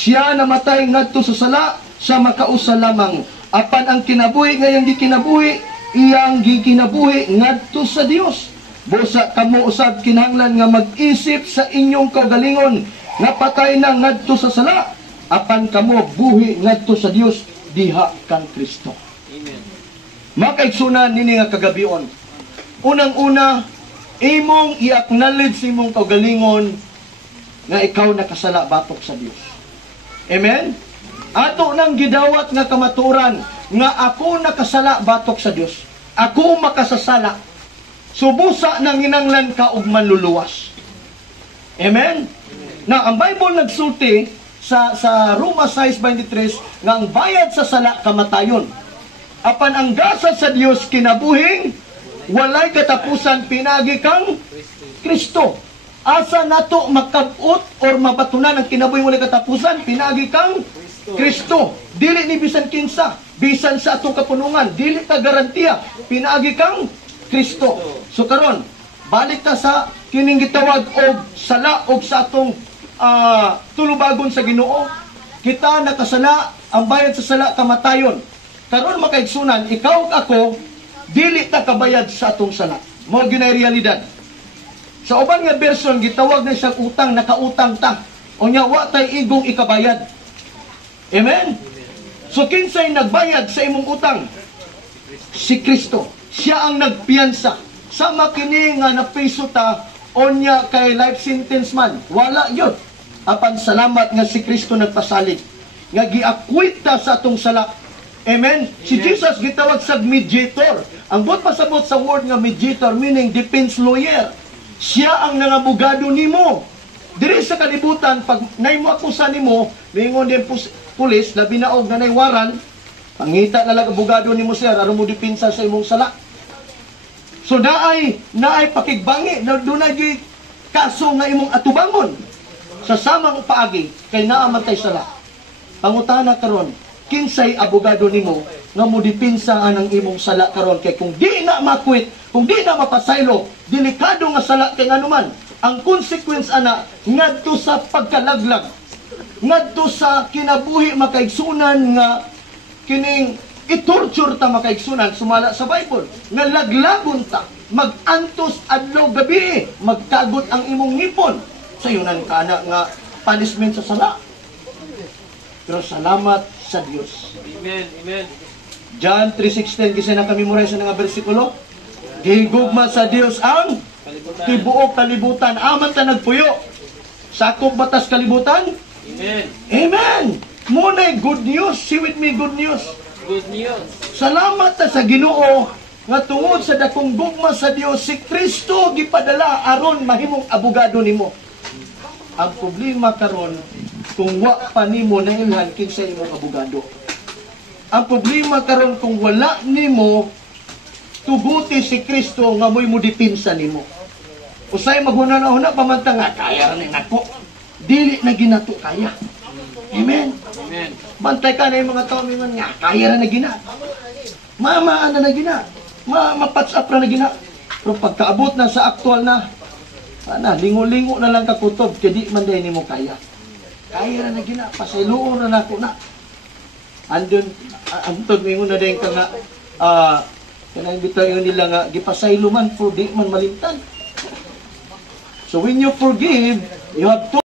Siya namatay ngadto sa sala, sa makausa lamang. Apan ang kinabuhi ngayang di kinabuhi, iyang gikinabuhi ngadto sa Dios. Busa kamo usab kinahanglan nga mag-isip sa inyong kaugalingon nga patay na ngadto sa sala, apan kamo buhi ngadto sa Dios diha kang Kristo. Amen. Makaigsunan nini nga kagabion. Unang-una, imong i-acknowledge sa imong kaugalingon nga ikaw nakasala batok sa Dios. Amen? Ato nang gidawat nga kamaturan nga ako nakasala batok sa Dios. Ako makasasala. Subusa nang hinanglan ka og manluluwas. Amen? Na ang Bible nagsulti sa Roma 6:23 nga ang bayad sa sala kamatayon. Apan ang gasa sa Dios kinabuhing walay katapusan pinagi kang Kristo. Asa nato makabot or mabatunan ang kinabuhing walay katapusan pinagi kang Kristo. Dili ni bisan kinsa, bisan sa atong kapunungan, dili ta garantiya pinagi kang Kristo. So karon, balik ta sa kining gitawag og sala og sa atong tulubagon sa Ginoo. Kita nakasala, ang bayad sa sala kamatayon. Karon makaigsunan, ikaw ug ako dili ta kabayad sa atong sala. Mao ginay realidad. Sa uban nga version gitawag na siyang utang, nakautang ta. Unya wa tay igong ikabayad. Amen. So kinsay nagbayad sa imong utang? Si Kristo. Siya ang nagpiyansa. Sama kini nga napiso ta onya kay life sentence man. Wala yun. Apan salamat nga si Kristo nagpasalig. Nga giakwit ta sa atong sala. Amen? Si Jesus gitawag sa mediator. Ang buot pasabot sa word nga mediator, meaning defense lawyer. Siya ang nangabugado nimo. Diri sa kalibutan, pag naimo akusa nimo, mingon din pulis, na binaog na naiwaran, pangita na lang abogado nimo sir, aron mo dipinsa sa imong sala. So naay pakigbangi, dunay kaso nga imong atubangon sa samang paagi kay naa man tay sala. Pangutana karon, kinsay abogado nimo nga mo dipinsa anang imong sala karon kay kung di na makwit, kung di na mapasaylo, delikado nga sala kay nganuman. Ang consequence ana ngadto sa pagkalaglag, ngadto sa kinabuhi makaigsunan nga kining itorture ta makaigsunan sumala sa Bible nga laglagon ta, magantos adlaw gabi, magkagot ang imong ngipon. Sayunan ka na nga punishment sa sala. Pero salamat sa Dios. Amen. Amen. John 3:16 kasi nakamemorize nga bersikulo. Gihigugma sa Dios ang tibuok kalibutan, aman ta nagpuyo. Sakop batas kalibutan? Amen. Amen. Muna good news. See with me, good news. Good news. Salamat ta sa Ginoo nga tungod sa dakong gugma sa Dios si Kristo gipadala aron mahimong abogado nimo. Ang problema karon kung wa pa nimo nailhan kinsa imong abogado. Ang problema karon kung wala nimo tuguti si Kristo nga mo'y mo dipinsa nimo. Usay maghuna-huna pamantang nga kaya ra ni nako. Dili na ginato kaya. Amen. Amen. Bantay ka na yung mga tao mingon nga kaya ra na gina. Mamaan na gina. Mapatch up na gina. Pero pagkaabot na sa aktual na, lingo-lingo na lang kakutob kaya di man dahil nimo kaya. Kaya ra na gina. Pasiluon na nako na. Andun, antod mingon na dahil ka nga, kanang bitaw yun nila nga, gipasaylo man, for di man malimtan. So when you forgive, you have to